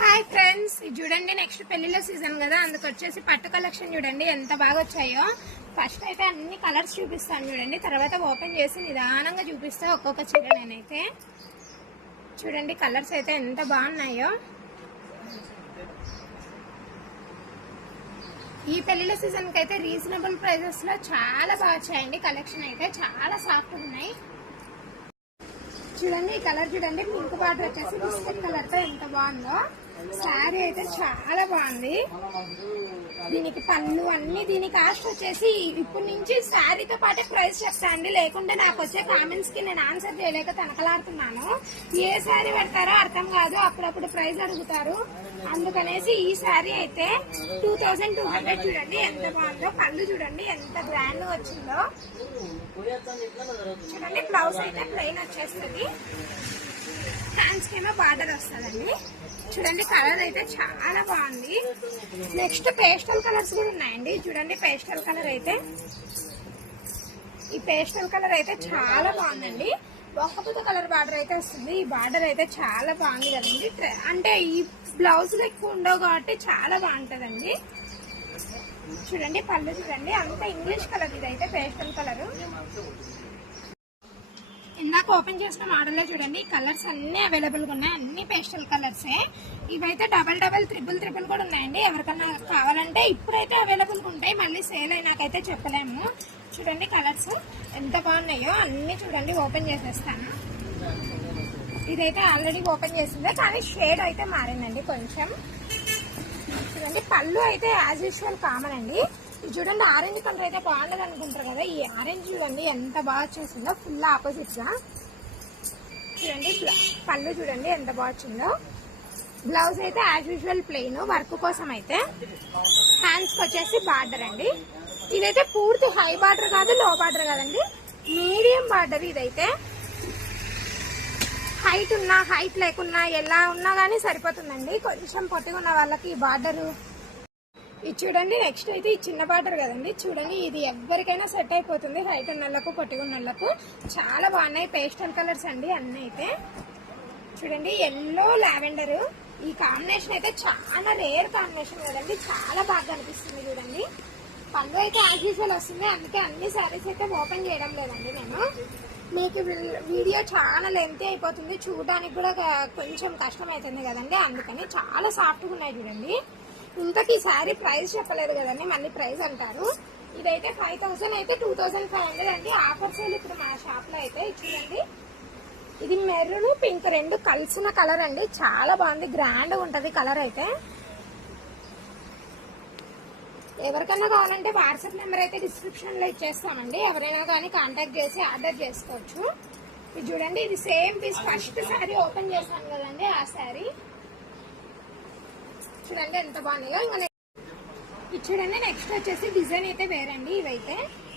Hi friends, ఇది చూడండి next పెళ్లిళ్ళ సీజన్ కదా, అందుకు వచ్చేసి పట్టు కలెక్షన్ చూడండి ఎంత బాగా వచ్చాయో. ఫస్ట్ అయితే అన్ని కలర్స్ చూపిస్తాను చూడండి, తర్వాత ఓపెన్ చేసి నిదానంగా చూపిస్తా ఒక్కొక్క చీర. నేనైతే చూడండి కలర్స్ అయితే ఎంత బాగున్నాయో. ఈ పెళ్లిళ్ళ సీజన్ కి అయితే రీజనబుల్ ప్రైజెస్ లో చాలా బాగా వచ్చాయండి. కలెక్షన్ అయితే చాలా సాఫ్ట్ ఉన్నాయి. చూడండి ఈ కలర్ చూడండి, పింక్ బార్డర్ వచ్చేసి బిస్కెట్ కలర్ తో ఎంత బాగుందో. శారీ అయితే చాలా బాగుంది. దీనికి పళ్ళు అన్ని, దీని కాస్ట్ వచ్చేసి ఇప్పటి నుంచి శారీతో పాటే ప్రైస్ చెప్తా అండి, లేకుంటే నాకు వచ్చే కామెంట్స్ కి నేను ఆన్సర్ చేయలేక తనకలాడుతున్నాను. ఏ శారీ పెడతారో అర్థం కాదు, అప్పుడప్పుడు ప్రైస్ అడుగుతారు. అందుకనేసి ఈ శారీ అయితే 2200 చూడండి ఎంత బాగుందో. పళ్ళు చూడండి ఎంత గ్రాండ్ వచ్చిందో. చూడండి బ్లౌజ్ అయితే ప్లెయిన్ వచ్చేస్తుంది, హ్యాండ్స్ కేమో బార్డర్ వస్తుందండి. చూడండి కలర్ అయితే చాలా బాగుంది. నెక్స్ట్ పేస్టల్ కలర్స్ కూడా ఉన్నాయండి. చూడండి పేస్టల్ కలర్ అయితే, ఈ పేస్టల్ కలర్ అయితే చాలా బాగుందండి. ఒక్కపుత కలర్ బార్డర్ అయితే వస్తుంది. ఈ బార్డర్ అయితే చాలా బాగుంది కదండి. అంటే ఈ బ్లౌజ్ ఎక్కువ ఉండవు కాబట్టి చాలా బాగుంటదండి. చూడండి పళ్ళు చూడండి అంత ఇంగ్లీష్ కలర్, ఇదైతే పేస్టల్ కలర్. ఇందాక ఓపెన్ చేసిన మోడలే చూడండి, కలర్స్ అన్ని అవైలబుల్ గా ఉన్నాయి, అన్ని పేస్టల్ కలర్సే. ఇవైతే డబల్ ట్రిపుల్ కూడా ఉన్నాయండి. ఎవరికన్నా కావాలంటే ఇప్పుడైతే అవైలబుల్ గా ఉంటాయి, మళ్ళీ సేల్ అయినాకైతే చెప్పలేము. చూడండి కలర్స్ ఎంత బాగున్నాయో అన్ని. చూడండి ఓపెన్ చేసేస్తాను. ఇదైతే ఆల్రెడీ ఓపెన్ చేసిందే, కానీ షేడ్ అయితే మారిందండి కొంచెం. చూడండి పళ్ళు అయితే యాజ్ యూజువల్ కామన్ అండి. ఇది చూడండి ఆరెంజ్ కలర్ అయితే బాగుండదు అనుకుంటారు కదా, ఈ ఆరెంజ్ చూడండి ఎంత బాగా వచ్చేసిందో, ఫుల్ ఆపోజిట్ గా. చూడండి పళ్ళు చూడండి ఎంత బాగా వచ్చిందో. బ్లౌజ్ అయితే యాజ్ యూజువల్ ప్లెయిన్, వర్క్ కోసం అయితే. హ్యాండ్స్ వచ్చేసి బార్డర్ అండి. ఇదైతే పూర్తి హై బార్డర్ కాదు, లో బార్డర్ కాదండి, మీడియం బార్డర్. ఇదైతే హైట్ ఉన్నా హైట్ లేకున్నా ఎలా ఉన్నా కానీ సరిపోతుందండి. కొంచెం పొట్టిగా ఉన్న వాళ్ళకి ఈ బార్డర్. ఇది చూడండి నెక్స్ట్ అయితే ఈ చిన్న బార్డర్ కదండి. చూడండి ఇది ఎవరికైనా సెట్ అయిపోతుంది, హైట్ ఉన్న వాళ్ళకు పొట్టిగా ఉన్న వాళ్ళకు. చాలా బాగున్నాయి పేస్టల్ కలర్స్ అండి అన్నీ అయితే. చూడండి ఎల్లో లావెండర్, ఈ కాంబినేషన్ అయితే చాలా రేర్ కాంబినేషన్ కదండి, చాలా బాగా అనిపిస్తుంది. చూడండి పళ్ళు అయితే యాజ్ యూజువల్ వస్తుంది, అందుకే అన్ని శారీస్ అయితే ఓపెన్ చేయడం లేదండి నేను. మీకు వీడియో చాలా లెంతీ అయిపోతుంది, చూడడానికి కూడా కొంచెం కష్టం అవుతుంది కదండి, అందుకని చాలా సాఫ్ట్గా ఉన్నాయి. చూడండి ఇంతకీ ఈ శారీ ప్రైస్ చెప్పలేదు కదండి, మళ్ళీ ప్రైస్ అంటారు. ఇదైతే 5000 అయితే 2500 అండి. ఆఫర్ సేల్ ఇప్పుడు మా షాప్ లో అయితే. చూడండి ఇది మెరూన్ పింక్ రెండు కలిసిన కలర్ అండి, చాలా బాగుంది, గ్రాండ్ ఉంటది కలర్ అయితే. ఎవరికన్నా కావాలంటే వాట్సాప్ నెంబర్ అయితే డిస్క్రిప్షన్ లో ఇచ్చేస్తామండి, ఎవరైనా కానీ కాంటాక్ట్ చేసి ఆర్డర్ చేసుకోవచ్చు. ఇది చూడండి ఇది same piece, first sari open చేశాను కదండి ఆ శారీ. చూడండి ఎంత బాగున్నాయో. ఇంకా ఇది చూడండి నెక్స్ట్ వచ్చేసి డిజైన్ అయితే వేరండి. ఇవైతే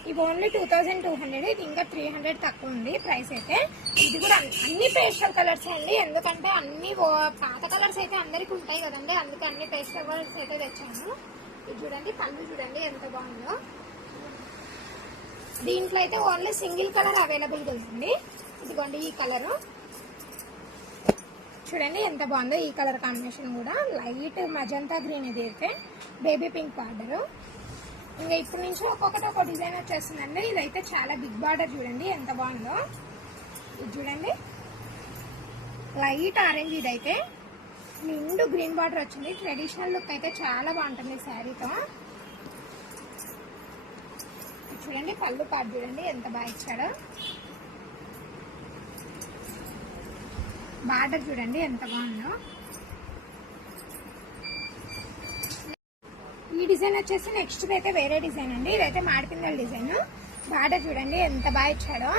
ఇవి ఓన్లీ 2200, ఇది ఇంకా 300 తక్కువ ఉంది ప్రైస్ అయితే. ఇది కూడా అన్ని పేస్టల్ కలర్స్ అండి, ఎందుకంటే అన్ని పాత కలర్స్ అయితే అందరికి ఉంటాయి కదండి, అందుకే అన్ని పేస్టల్ కలర్స్ అయితే తెచ్చాను. ఇది చూడండి పళ్ళు చూడండి ఎంత బాగుందో. దీంట్లో అయితే ఓన్లీ సింగిల్ కలర్ అవైలబుల్ గా ఉంది. ఇదిగోండి ఈ కలరు చూడండి ఎంత బాగుందో. ఈ కలర్ కాంబినేషన్ కూడా లైట్ మజంతా గ్రీన్, ఇది అయితే బేబీ పింక్ బార్డర్. ఇంకా ఇప్పటి నుంచి ఒక్కొక్కటి ఒక డిజైన్ వచ్చేస్తుందండి. ఇదైతే చాలా బిగ్ బార్డర్, చూడండి ఎంత బాగుందో. ఇది చూడండి లైట్ ఆరెంజ్, ఇదైతే నిండు గ్రీన్ బార్డర్ వచ్చింది. ట్రెడిషనల్ లుక్ అయితే చాలా బాగుంటుంది శారీతో. చూడండి పళ్ళు పాటు చూడండి ఎంత బాగా ఇచ్చాడో. బార్డర్ చూడండి ఎంత బాగుందో. ఈ డిజైన్ వచ్చేసి నెక్స్ట్ అయితే వేరే డిజైన్ అండి, ఇదైతే మాడిపిందల డిజైన్. బార్డర్ చూడండి ఎంత బాగా ఇచ్చాడో.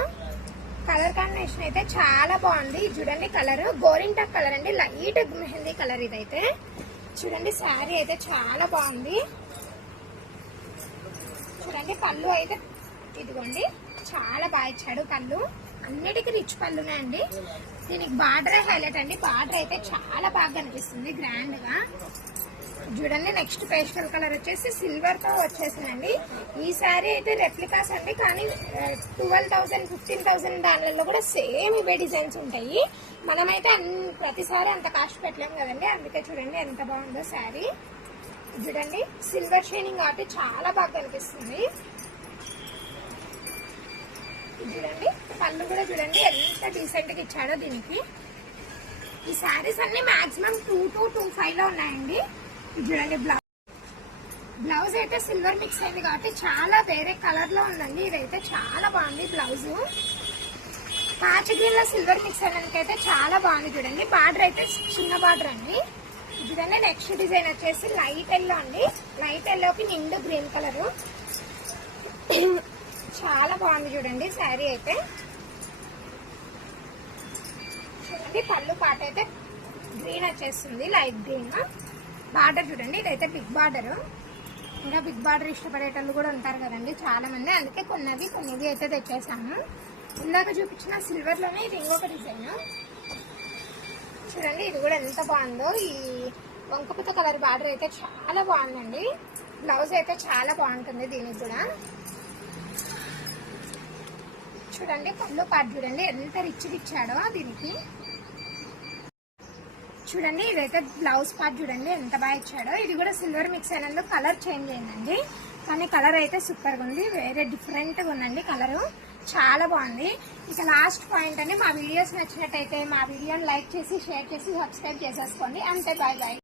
కలర్ కాంబినేషన్ అయితే చాలా బాగుంది. చూడండి కలర్ గోరింటాక్ కలర్ అండి, లైట్ మెహందీ కలర్. ఇదైతే చూడండి శారీ అయితే చాలా బాగుంది. చూడండి పళ్ళు అయితే ఇదిగోండి చాలా బాగా ఇచ్చాడు పళ్ళు, అన్నిటికీ రిచ్ పళ్ళునే అండి. దీనికి బార్డర్ హైలైట్ అండి, బార్డర్ అయితే చాలా బాగా కనిపిస్తుంది గ్రాండ్ గా. చూడండి నెక్స్ట్ పేస్టల్ కలర్ వచ్చేసి సిల్వర్ తో వచ్చేసిందండి. ఈ శారీ అయితే రెప్లికాస్ అండి, కానీ 12,000 15,000 దానిలో కూడా సేమ్ ఇవే డిజైన్స్ ఉంటాయి. మనమైతే ప్రతిసారి అంత కాస్ట్ పెట్టలేము కదండి, అందుకే చూడండి ఎంత బాగుందో శారీ. చూడండి సిల్వర్ షైనింగ్ కాబట్టి చాలా బాగా కనిపిస్తుంది. చూడండి పళ్ళు కూడా చూడండి ఎంత డీసెంట్ గా ఇచ్చాడో దీనికి. ఈ శారీస్ అన్ని మాక్సిమం 2 to 2.5 లో ఉన్నాయండి. చూడండి బ్లౌజ్ అయితే సిల్వర్ మిక్స్ అయింది కాబట్టి చాలా వేరే కలర్ లో ఉందండి. ఇదైతే చాలా బాగుంది బ్లౌజ్. పాచ్ గ్రీన్ లో సిల్వర్ మిక్స్ అయినందుకు అయితే చాలా బాగుంది. చూడండి బార్డర్ అయితే చిన్న బార్డర్ అండి. చూడండి నెక్స్ట్ డిజైన్ వచ్చేసి లైట్ ఎల్లో అండి. లైట్ ఎల్లోకి నిండు గ్రీన్ కలర్ చాలా బాగుంది. చూడండి శారీ అయితే చూడండి పళ్ళు పాట అయితే గ్రీన్ వచ్చేస్తుంది, లైట్ గ్రీన్. బార్డర్ చూడండి ఇదైతే బిగ్ బార్డర్. ఇంకా బిగ్ బార్డర్ ఇష్టపడేటోళ్ళు కూడా ఉంటారు కదండి చాలా మంది, అందుకే కొన్నివి అయితే తెచ్చేసాము. ఇందాక చూపించిన సిల్వర్ లోనే ఇది ఇంకొక డిజైన్. చూడండి ఇది కూడా ఎంత బాగుందో. ఈ వంకపుత కలర్ బార్డర్ అయితే చాలా బాగుందండి. బ్లౌజ్ అయితే చాలా బాగుంటుంది దీనికి కూడా. చూడండి పళ్ళు పాటు చూడండి ఎంత రిచ్ ఇచ్చాడో దీనికి. చూడండి ఇదైతే బ్లౌజ్ పార్ట్ చూడండి ఎంత బాగా ఇచ్చాడో. ఇది కూడా సిల్వర్ మిక్స్ అయినందుకు కలర్ చేంజ్ అయిందండి, కానీ కలర్ అయితే సూపర్ గా ఉంది, వేరే డిఫరెంట్ గా ఉందండి కలరు, చాలా బాగుంది. ఇక లాస్ట్ పాయింట్ అండి, మా వీడియోస్ నచ్చినట్టయితే మా వీడియోని లైక్ చేసి షేర్ చేసి సబ్స్క్రైబ్ చేసేసుకోండి. అంతే, బాయ్ బాయ్.